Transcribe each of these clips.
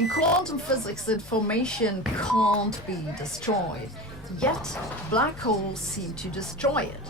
In quantum physics, information can't be destroyed, yet black holes seem to destroy it.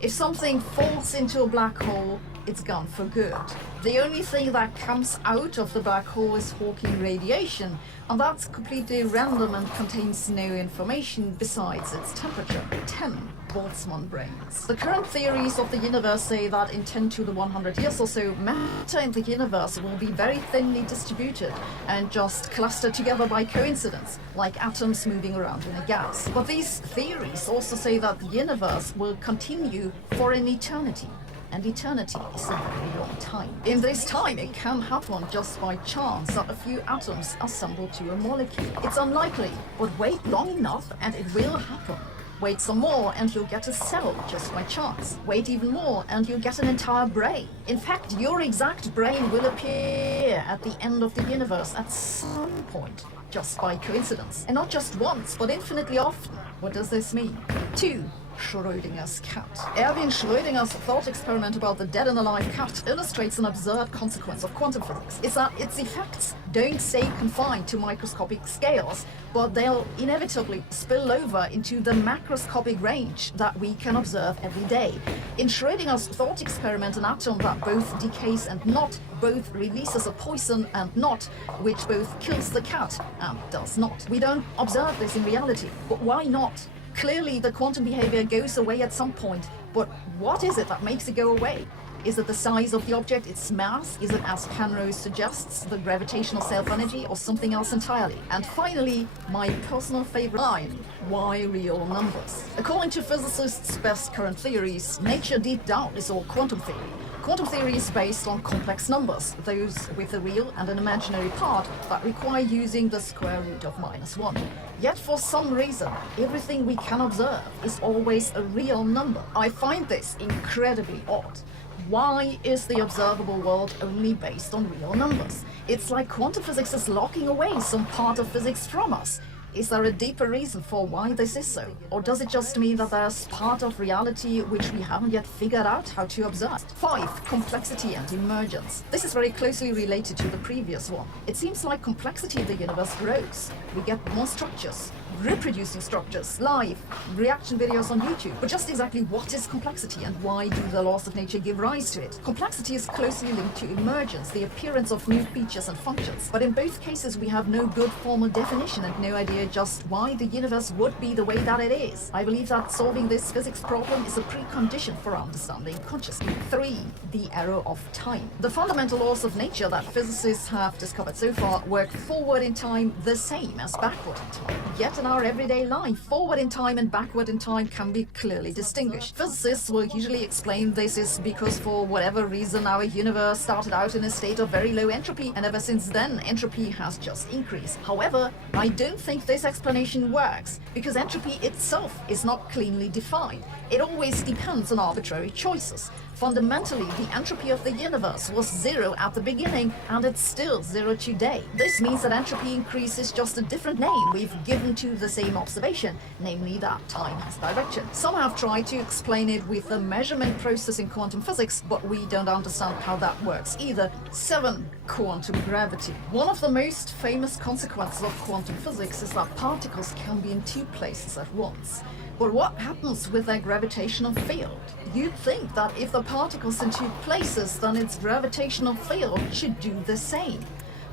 If something falls into a black hole, it's gone for good. The only thing that comes out of the black hole is Hawking radiation, and that's completely random and contains no information besides its temperature, 10 Boltzmann brains. The current theories of the universe say that in 10 to the 100 years or so, matter in the universe will be very thinly distributed and just clustered together by coincidence, like atoms moving around in a gas. But these theories also say that the universe will continue for an eternity. And eternity is a very long time. In this time, it can happen just by chance that a few atoms assemble to a molecule. It's unlikely, but wait long enough and it will happen. Wait some more and you'll get a cell just by chance. Wait even more and you'll get an entire brain. In fact, your exact brain will appear at the end of the universe at some point, just by coincidence. And not just once, but infinitely often. What does this mean? 2. Schrödinger's cat. Erwin Schrödinger's thought experiment about the dead and alive cat illustrates an absurd consequence of quantum physics. It's that its effects don't stay confined to microscopic scales, but they'll inevitably spill over into the macroscopic range that we can observe every day. In Schrödinger's thought experiment, an atom that both decays and not, both releases a poison and not, which both kills the cat and does not. We don't observe this in reality, but why not? Clearly, the quantum behavior goes away at some point, but what is it that makes it go away? Is it the size of the object, its mass? Is it, as Penrose suggests, the gravitational self-energy, or something else entirely? And finally, my personal favorite line, why real numbers? According to physicists' best current theories, nature deep down is all quantum theory. Quantum theory is based on complex numbers, those with a real and an imaginary part that require using the square root of -1. Yet for some reason, everything we can observe is always a real number. I find this incredibly odd. Why is the observable world only based on real numbers? It's like quantum physics is locking away some part of physics from us. Is there a deeper reason for why this is so? Or does it just mean that there's part of reality which we haven't yet figured out how to observe? 5. Complexity and emergence. This is very closely related to the previous one. It seems like complexity in the universe grows. We get more structures, reproducing structures, live reaction videos on YouTube. But just exactly what is complexity and why do the laws of nature give rise to it? Complexity is closely linked to emergence, the appearance of new features and functions. But in both cases, we have no good formal definition and no idea just why the universe would be the way that it is. I believe that solving this physics problem is a precondition for understanding consciousness. 3. The arrow of time. The fundamental laws of nature that physicists have discovered so far work forward in time the same as backward in time. Yet in our everyday life, forward in time and backward in time can be clearly distinguished. Physicists will usually explain this is because for whatever reason our universe started out in a state of very low entropy, and ever since then entropy has just increased. However, I don't think this explanation works, because entropy itself is not cleanly defined. It always depends on arbitrary choices. Fundamentally, the entropy of the universe was 0 at the beginning, and it's still 0 today. This means that entropy increase is just a different name we've given to the same observation, namely that time has direction. Some have tried to explain it with the measurement process in quantum physics, but we don't understand how that works either. 7. Quantum gravity. One of the most famous consequences of quantum physics is that particles can be in two places at once. But what happens with their gravitational field? You'd think that if the particle's in two places, then its gravitational field should do the same.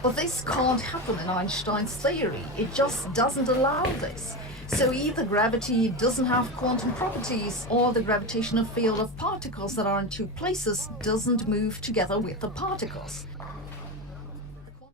But this can't happen in Einstein's theory. It just doesn't allow this. So either gravity doesn't have quantum properties, or the gravitational field of particles that are in two places doesn't move together with the particles.